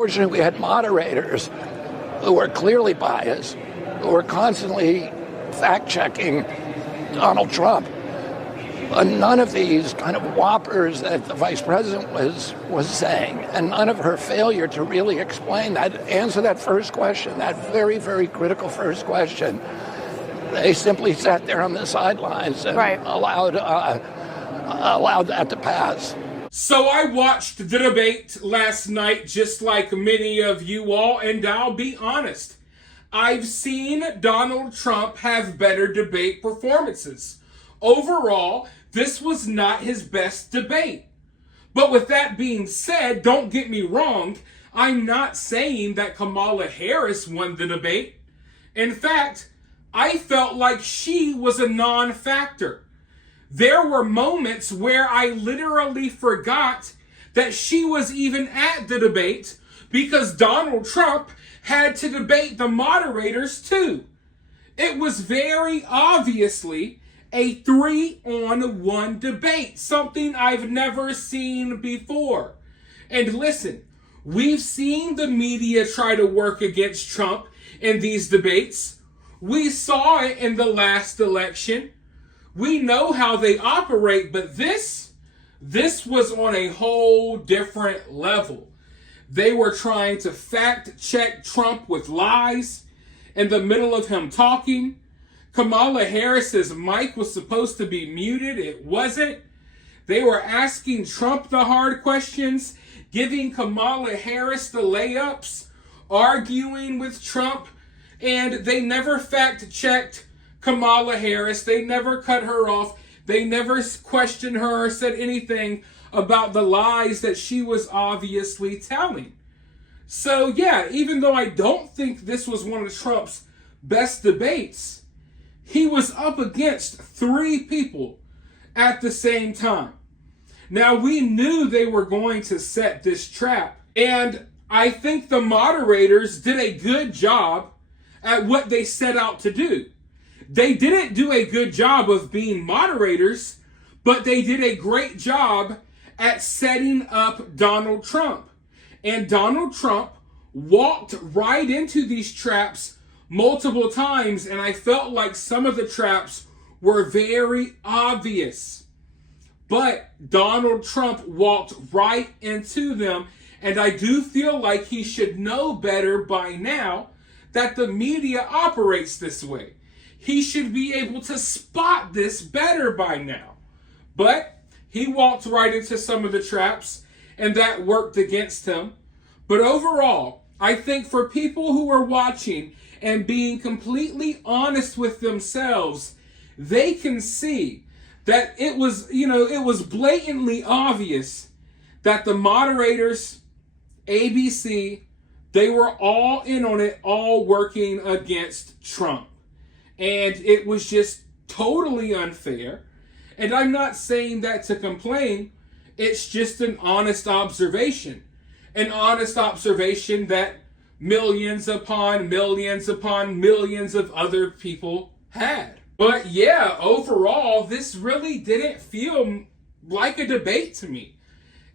Fortunately, we had moderators who were clearly biased, who were constantly fact-checking Donald Trump. None of these kind of whoppers that the vice president was saying, and none of her failure to really explain that, answer that first question, that very, very critical first question. They simply sat there on the sidelines and allowed that to pass. So I watched the debate last night, just like many of you all, and I'll be honest. I've seen Donald Trump have better debate performances. Overall, this was not his best debate. But with that being said, don't get me wrong, I'm not saying that Kamala Harris won the debate. In fact, I felt like she was a non-factor. There were moments where I literally forgot that she was even at the debate because Donald Trump had to debate the moderators too. It was very obviously a 3-on-1 debate, something I've never seen before. And listen, we've seen the media try to work against Trump in these debates. We saw it in the last election. We know how they operate, but this was on a whole different level. They were trying to fact check Trump with lies in the middle of him talking. Kamala Harris's mic was supposed to be muted. It wasn't. They were asking Trump the hard questions, giving Kamala Harris the layups, arguing with Trump, and they never fact-checked Kamala Harris. They never cut her off. They never questioned her or said anything about the lies that she was obviously telling. So yeah, even though I don't think this was one of Trump's best debates, he was up against 3 people at the same time. Now, we knew they were going to set this trap, and I think the moderators did a good job at what they set out to do. They didn't do a good job of being moderators, but they did a great job at setting up Donald Trump. And Donald Trump walked right into these traps multiple times, and I felt like some of the traps were very obvious. But Donald Trump walked right into them, and I do feel like he should know better by now that the media operates this way. He should be able to spot this better by now. But he walked right into some of the traps, and that worked against him. But overall, I think for people who are watching and being completely honest with themselves, they can see that it was blatantly obvious that the moderators, ABC, they were all in on it, all working against Trump. And it was just totally unfair. And I'm not saying that to complain. It's just an honest observation. An honest observation that millions upon millions upon millions of other people had. But yeah, overall, this really didn't feel like a debate to me.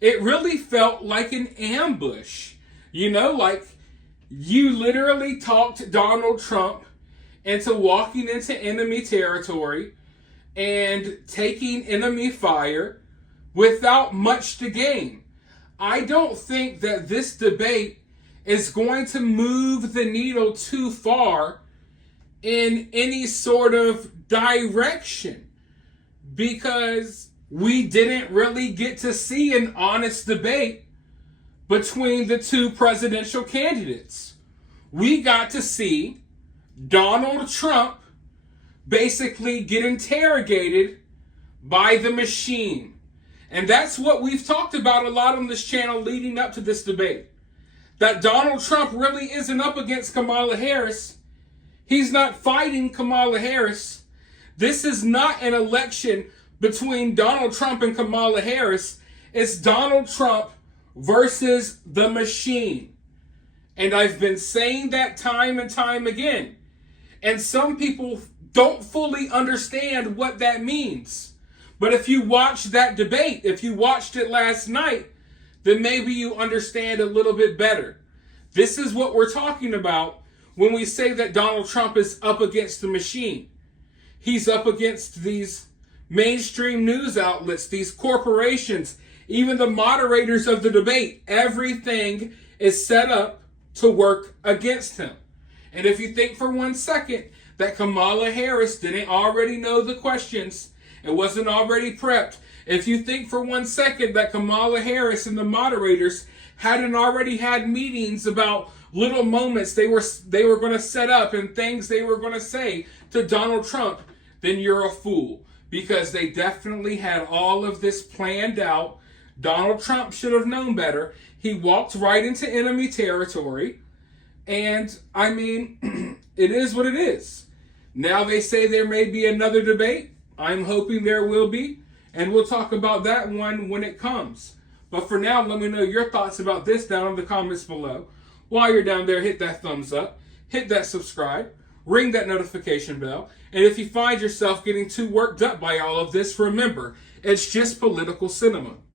It really felt like an ambush. Like you literally talked Donald Trump into walking into enemy territory and taking enemy fire without much to gain. I don't think that this debate is going to move the needle too far in any sort of direction, because we didn't really get to see an honest debate between the 2 presidential candidates. We got to see Donald Trump basically get interrogated by the machine. And that's what we've talked about a lot on this channel leading up to this debate. That Donald Trump really isn't up against Kamala Harris. He's not fighting Kamala Harris. This is not an election between Donald Trump and Kamala Harris. It's Donald Trump versus the machine. And I've been saying that time and time again. And some people don't fully understand what that means. But if you watch that debate, if you watched it last night, then maybe you understand a little bit better. This is what we're talking about when we say that Donald Trump is up against the machine. He's up against these mainstream news outlets, these corporations, even the moderators of the debate. Everything is set up to work against him. And if you think for 1 second that Kamala Harris didn't already know the questions and wasn't already prepped, if you think for 1 second that Kamala Harris and the moderators hadn't already had meetings about little moments they were going to set up and things they were going to say to Donald Trump, then you're a fool, because they definitely had all of this planned out. Donald Trump should have known better. He walked right into enemy territory. And, I mean, it is what it is. Now they say there may be another debate. I'm hoping there will be. And we'll talk about that one when it comes. But for now, let me know your thoughts about this down in the comments below. While you're down there, hit that thumbs up. Hit that subscribe. Ring that notification bell. And if you find yourself getting too worked up by all of this, remember, it's just political cinema.